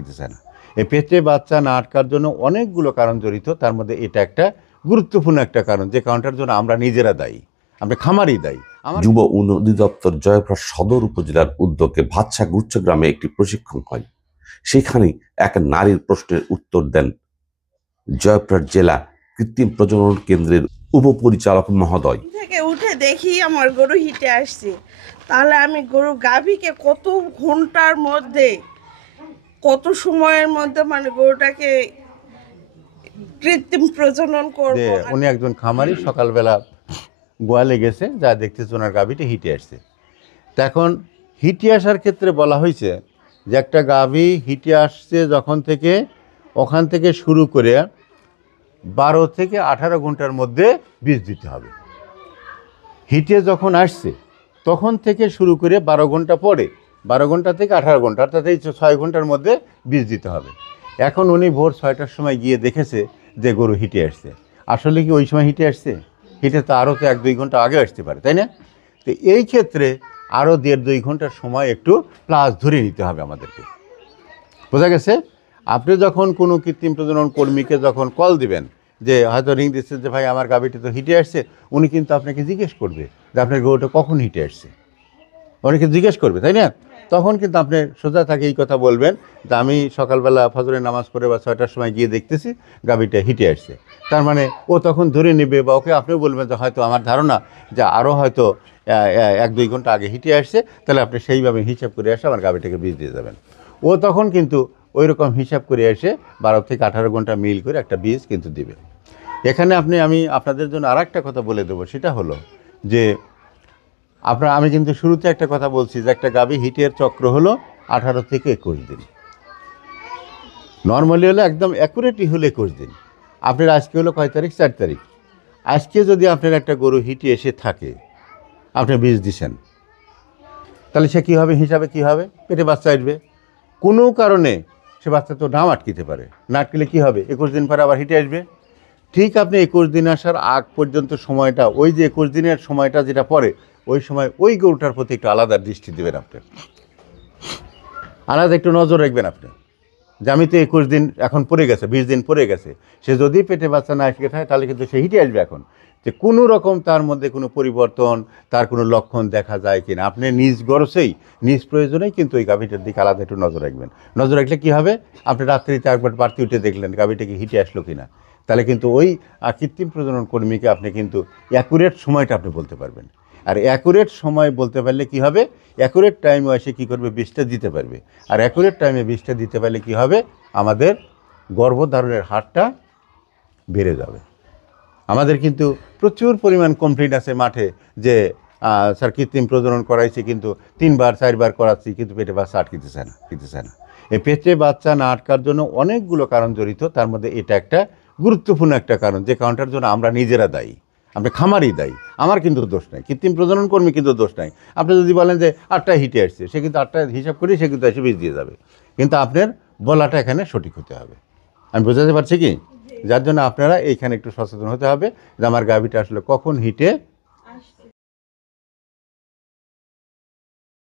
আটকিতে চায় না। এই পেটে বাচ্চা না আটকার জন্য অনেকগুলো কারণ জড়িত, তার মধ্যে এটা একটা গুরুত্বপূর্ণ একটা কারণ, যে কারণটার জন্য আমরা নিজেরা দায়ী, আমরা খামারই দায়ী। যুব উন্নয়ন অধিদপ্তর জয়পুরহাট সদর উপজেলার উদ্যোগে ভাতসা গুচ্ছ গ্রামে একটি প্রশিক্ষণ হয়। সেখানে এক নারীর প্রশ্নের উত্তর দেন জয়পুরহাট জেলা কৃত্রিম প্রজনন কেন্দ্রের উপপরিচালক মহোদয়। থেকে উঠে দেখি আমার গরু হিটে আসছে, তাহলে আমি গরু গাভীকে কত ঘন্টার মধ্যে, কত সময়ের মধ্যে মানে গরুটাকে কৃত্রিম প্রজনন করব। উনি একজন খামারি, সকালবেলা গোয়ালে গেছে, যা দেখতেছে ওনার গাভীটা হিটে আসছে। তা এখন হিটে আসার ক্ষেত্রে বলা হয়েছে যে একটা গাভী হিটে আসছে যখন থেকে, ওখান থেকে শুরু করে 12 থেকে 18 ঘন্টার মধ্যে বীজ দিতে হবে। হিটে যখন আসছে তখন থেকে শুরু করে 12 ঘন্টা পরে, 12 ঘন্টা থেকে 18 ঘন্টা, অর্থাৎ এই 6 ঘন্টার মধ্যে বীজ দিতে হবে। এখন উনি ভোর 6টার সময় গিয়ে দেখেছে যে গরু হিটে আসছে। আসলে কি ওই সময় হিটে আসছে? হিটে তো আরও তো 1-2 ঘন্টা আগে আসতে পারে, তাই না? তো এই ক্ষেত্রে আরও 1.5-2 ঘন্টার সময় একটু প্লাস ধরে নিতে হবে আমাদেরকে। বোঝা গেছে? আপনি যখন কোনো কৃত্রিম প্রজনন কর্মীকে যখন কল দিবেন, যে হয়তো রিং দিচ্ছে যে ভাই আমার গাভীটা তো হিটে আসছে, উনি কিন্তু আপনাকে জিজ্ঞেস করবে যে আপনার গরুটা কখন হিটে আসছে, অনেকে জিজ্ঞেস করবে, তাই না? তখন কিন্তু আপনি সোজা থাকে এই কথা বলবেন যে আমি সকালবেলা ফজরের নামাজ পড়ে বা 6টার সময় গিয়ে দেখতেছি গাভীটা হিটে আসছে। তার মানে ও তখন ধরে নেবে, বা ওকে আপনি বলবেন যে হয়তো আমার ধারণা যে আরও হয়তো 1-2 ঘন্টা আগে হিটে আসছে, তাহলে আপনি সেইভাবে হিসাব করে এসে আমার গাভীটাকে বীজ দিয়ে যাবেন। ও তখন কিন্তু ওই রকম হিসাব করে এসে 12 থেকে 18 ঘন্টা মিল করে একটা বীজ কিন্তু দিবে। এখানে আমি আপনাদের জন্য আর একটা কথা বলে দেবো, সেটা হলো যে আমি কিন্তু শুরুতে একটা কথা বলছি যে একটা গাভী হিটের চক্র হলো 18 থেকে 21 দিন। নর্মালি হলো একদম অ্যাকুরেটই হলো 21 দিন। আপনার আজকে হলো কয় তারিখ? 4 তারিখ। আজকে যদি আপনার একটা গরু হিটে এসে থাকে, আপনি বীজ দিছেন, তাহলে সে কী হবে? হিসাবে কী হবে? পেটে বাচ্চা আসবে। কোনো কারণে সে বাচ্চা তো নাম আটকিতে পারে, না আটকিলে কী হবে? 21 দিন পরে আবার হিটে আসবে। ঠিক আপনি 21 দিন আসার আগ পর্যন্ত সময়টা, ওই যে 21 দিনের সময়টা যেটা পরে, ওই সময় ওই গরুটার প্রতি একটু আলাদা দৃষ্টি দেবেন আপনি, আলাদা একটু নজর রাখবেন আপনি, যে আমি তো 21 দিন এখন পড়ে গেছে, 20 দিন পড়ে গেছে, সে যদি পেটে বাচ্চা না এসে থাকে তাহলে কিন্তু সে হিটে আসবে। এখন যে কোনো রকম তার মধ্যে কোনো পরিবর্তন, তার কোনো লক্ষণ দেখা যায় কিনা, আপনি নিজ গরসেই নিজ প্রয়োজনেই কিন্তু ওই গাভীটার দিকে আলাদা একটু নজর রাখবেন। নজর রাখলে কী হবে? আপনি রাত্রিতে একবার বাড়তি উঠে দেখলেন গাভীটাকে হিটে আসলো কিনা, তাহলে কিন্তু ওই কৃত্রিম প্রজনন কর্মীকে আপনি কিন্তু অ্যাকুরেট সময়টা আপনি বলতে পারবেন। আর অ্যাকুরেট সময় বলতে পারলে কি হবে? অ্যাকুরেট টাইমে এসে কী করবে? বীজটা দিতে পারবে। আর অ্যাকুরেট টাইমে বীজটা দিতে পারলে কি হবে? আমাদের গর্ভধারণের হারটা বেড়ে যাবে। আমাদের কিন্তু প্রচুর পরিমাণ কমপ্লেইন্ট আছে মাঠে যে স্যার কৃত্রিম প্রজনন করাইছি, কিন্তু 3বার 4বার করাচ্ছি, কিন্তু পেটে বাচ্চা আটকিতে চায় না। এই পেটে বাচ্চা না আটকার জন্য অনেকগুলো কারণ জড়িত, তার মধ্যে এটা একটা গুরুত্বপূর্ণ একটা কারণ, যে কারণটার জন্য আমরা নিজেরা দায়ী, আমরা খামারই দায়ী। আমার কিন্তু দোষ নাই, কৃত্রিম প্রজনন কর্মী কিন্তু দোষ নাই। আপনি যদি বলেন যে 8টায় হিটে আসছে, সে কিন্তু 8টায় হিসাব করেই সে কিন্তু এসে বীজ দিয়ে যাবে, কিন্তু আপনার বলাটা এখানে সঠিক হতে হবে। আমি বোঝাতে পারছি কি? যার জন্য আপনারা এইখানে একটু সচেতন হতে হবে যে আমার গাভীটা আসলে কখন হিটে